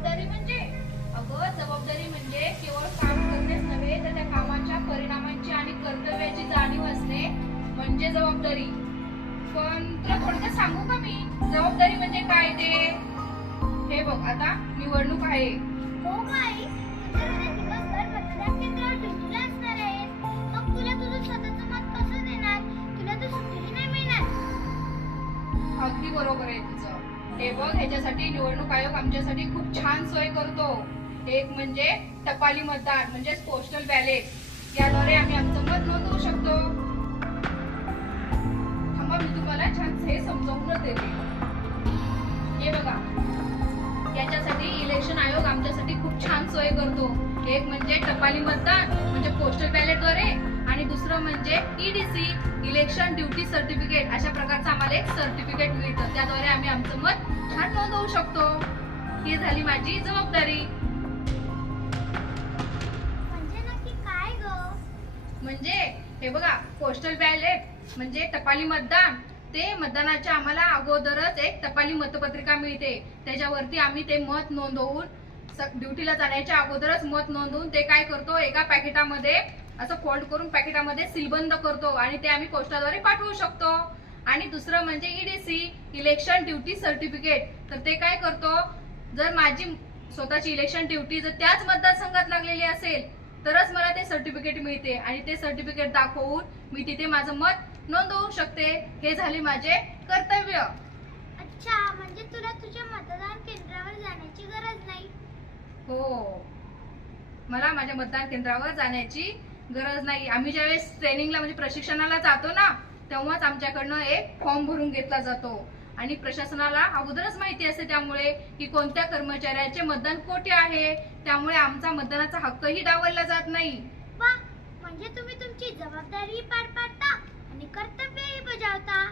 जबाबदारी म्हणजे अगं जबाबदारी म्हणजे केवळ काम करण्यास नव्हे तर त्या कामाच्या परिणामांची आणि कर्तव्याची जाणीव असणे म्हणजे जबाबदारी. पण तुला थोडक्यात सांगू का मी जबाबदारी म्हणजे काय ते? हे बघ आता निवडणूक आहे. हो काय तर उद्या दिवसभर मतदान केंद्रावर ड्युटीला असणार आहे. मग तुला तुझं स्वतःचं मत कसं देणार? तुला तर सुट्टीही नाही मिळणार. अगदी बरोबर आहे तुझं. हे बघ ह्याच्यासाठी निवडणूक आयोग आमच्यासाठी खूप छान सोय करतो. एक म्हणजे टपाली मतदान म्हणजे पोस्टल बॅलेट. याद्वारे आम्ही आमचं मत नोंदवू शकतो. थांबा मी तुम्हाला छान हे समजावून देते. हे बघा याच्यासाठी इलेक्शन आयोग आमच्यासाठी खूप छान सोय करतो. एक म्हणजे टपाली मतदान म्हणजे पोस्टल बॅलेटद्वारे आणि दुसरं म्हणजे ईडीसी इलेक्शन ड्युटी सर्टिफिकेट. अशा प्रकारचं आम्हाला एक सर्टिफिकेट मिळतं. त्याद्वारे आम्ही आमचं मत छान नोंदवू शकतो. ही झाली माझी जबाबदारी. म्हणजे नक्की काय ग? म्हणजे हे बघा पोस्टल बॅलेट म्हणजे टपाली मतदान. ते मतदानाच्या आम्हाला अगोदरच एक टपाली मतपत्रिका मिळते. त्याच्यावरती आम्ही ते मत नोंदवून ड्युटीला जाण्याच्या अगोदरच मत नोंदवून ते काय करतो एका पॅकेटामध्ये असं फोल्ड करून पॅकेटामध्ये सीलबंद करतो आणि ते आम्ही पोस्टाद्वारे पाठवू शकतो. आणि दुसरं म्हणजे ईडीसी इलेक्शन ड्युटी सर्टिफिकेट. तर ते काय करतो जर माझी स्वतःची इलेक्शन ड्युटी जर त्याच मतदारसंघात लागलेली असेल तरच मला ते सर्टिफिकेट मिळते आणि ते सर्टिफिकेट दाखवून मी तिथे माझं मत नोंदवू शकते. हे झाले माझे कर्तव्य. अच्छा म्हणजे तुला तुझ्या मतदान केंद्रावर जाण्याची गरज नाही. हो मला माझ्या मतदान केंद्रावर जाण्याची गरज नाही. आम्ही ज्यावेळेस ट्रेनिंगला म्हणजे प्रशिक्षणाला जातो ना तेव्हाच आमच्याकडनं एक फॉर्म भरून घेतला जातो आणि प्रशासनाला अगोदरच माहिती असते त्यामुळे की कोणत्या कर्मचाऱ्याचे मतदान कोठे आहे. त्यामुळे आमचा मतदानाचा हक्कही डावलला जात नाही. वा म्हणजे तुम्ही तुमची जबाबदारी पार पाडता आणि कर्तव्यही बजावता.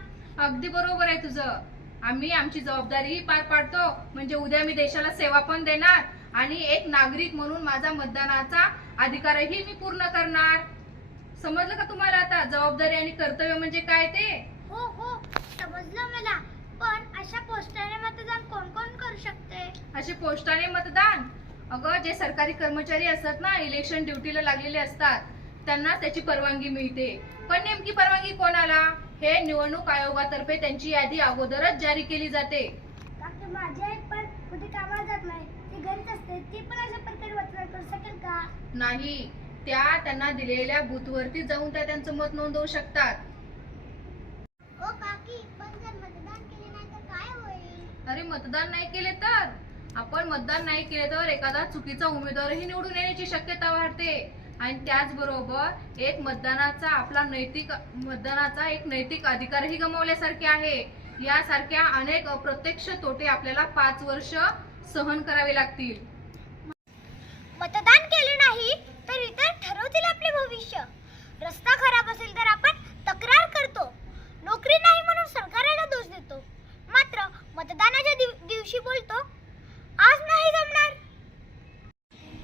अगदी बरोबर आहे तुझं. आम्ही आमची जबाबदारीही पार पाडतो म्हणजे उद्या मी देशाला सेवा पण देणार आणि एक नागरिक म्हणून माझा मतदानाचा अधिकारही मी पूर्ण करणार. समजलं का तुम्हाला आता जबाबदारी आणि कर्तव्य म्हणजे काय ते? हो हो समजलं मला. पण अशा पोस्टाने मतदान कोण कोण करू शकते? असे पोस्टाने मतदान अगं जे सरकारी कर्मचारी असतात ना इलेक्शन ड्युटीला लागलेले असतात त्यांना त्याची परवानगी मिळते. पण नेमकी परवानगी कोणाला हे निवडणूक आयोगातर्फे त्यांची यादी अगोदरच जारी केली जाते. माझी आई पण कुठे कामाला जात नाही, ती घरीच असते. ती पण अशा प्रकारे मतदान करू शकेल का? नाही त्यांना दिलेल्या बूथवरती जाऊन त्यांचं मत नोंदवू शकतात. ओ काकी पण जर मतदान केले नाही तर काय होईल? अरे मतदान नाही केले तर आपण मतदान नाही केले तर एखादा चुकीचा उमेदवारही निवडून येण्याची शक्यता वाढते आणि त्याचबरोबर एक मतदानाचा एक नैतिक अधिकारही गमावल्यासारखे आहे. यासारख्या अनेक अप्रत्यक्ष तोटे आपल्याला 5 वर्ष सहन करावे लागतील. मतदान केले नाही तर इतर ठरवतील आपले भविष्य. रस्ता खराब असेल तर आपण तक्रार करतो. नोकरी नाही म्हणून सरकारला दोष देतो. मात्र मतदानाच्या दिवशी बोलतो आज नाही जमणार.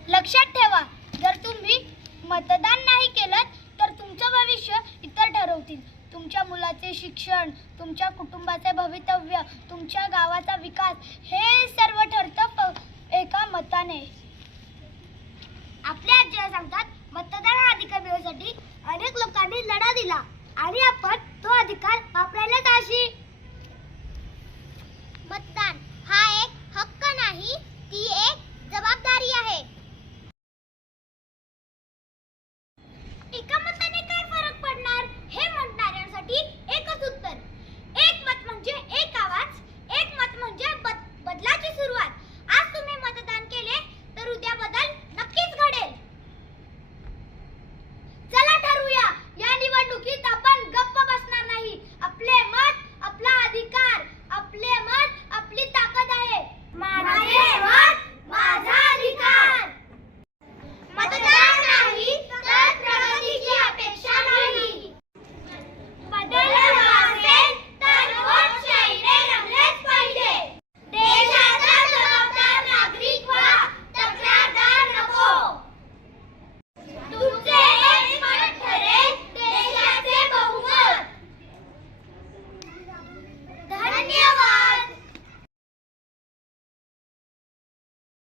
लक्षात ठेवा जर तुम्ही मतदान नाही केलं तर तुमचं भविष्य इतर ठरवतील. तुमच्या मुलाचे शिक्षण, तुमच्या कुटुंबाचे भवितव्य, तुमच्या गावाचा विकास हे सर्व ठरतं एका मताने. आपल्या आज्या सांगतात मतदान हा अधिकार मिळवण्यासाठी अनेक लोकांनी लढा दिला आणि आपण तो अधिकार वापरायलाच हवी.